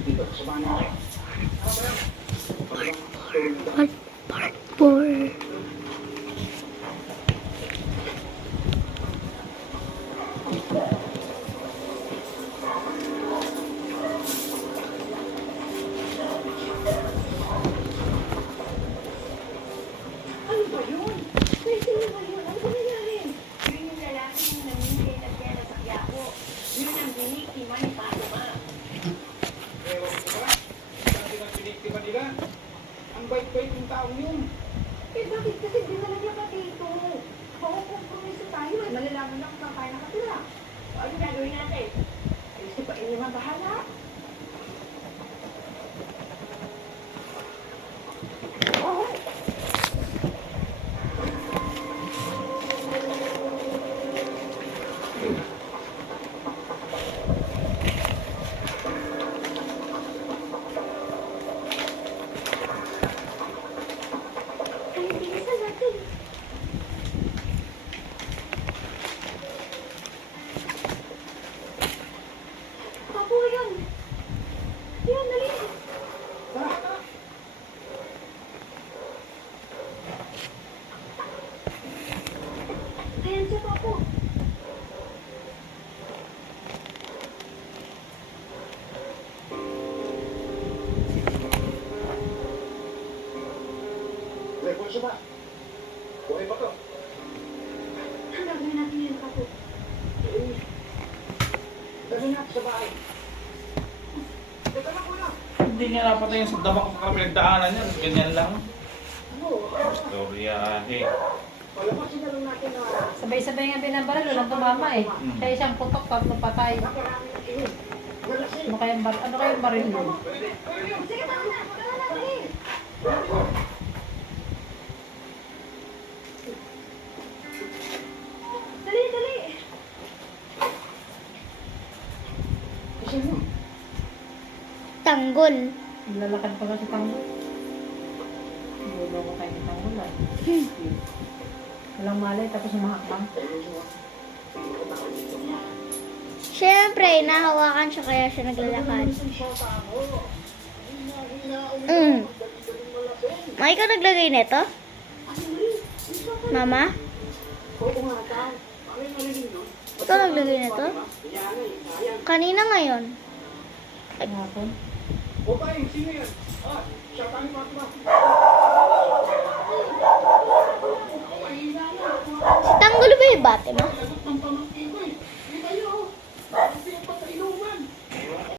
Dito, sa bahay. Part 4. Ano ba yun? Pwede mo ba yun? Ano ba nangyari? Yun yung lalaki yung namimigay ng pera sa Quiapo. Yun ang biniktima ni Paloma. Pero, diba? Sabi ng piniktima nila. Ang bait-bait ng taong yun. Eh bakit kasi dinala niya ka dito? Maukompromiso tayo eh. Malalaman na kung saan tayo nakatira. O ano gagawin natin? Ay, si pa inyo ang bahala. Ay, bilisan natin. Papo, yun. Yun, dali. Tara, tara. Ayan siya, Papo. May pulso ba? Buhay pa to. Ang gagawin natin yun, Papo. Dali nga sa bahay. Teka lang muna. Hindi niya napatay yung sa damak sa pinagdaanan niya. Ganyan lang. Ano? Storyahe. Palabasin na lang natin na Sabay-sabay nga binabaril, walang tumama eh. Kaya siyang putok, tatlo patay. nakarami ng inom. Malasing. Ano kayang baril yun? Sige, tama na. Tama na, dali. Dali, dali. Kasi mo. Tanggol. Lalakad pa kasi tanggol. Hindi ko kayo ng tanggol ah. Walang malay, tapos humahakbang. Siyempre, nahawakan siya kaya siya naglalakad. Ma, ikaw naglagay nito? Mama? Ikaw naglagay nito? Kanina ngayon. Hapon. O tayo, sino yan? Ah, siya tayo Fatima. Si Tanggol ba yung bate mo? Lagot ng pamangkin.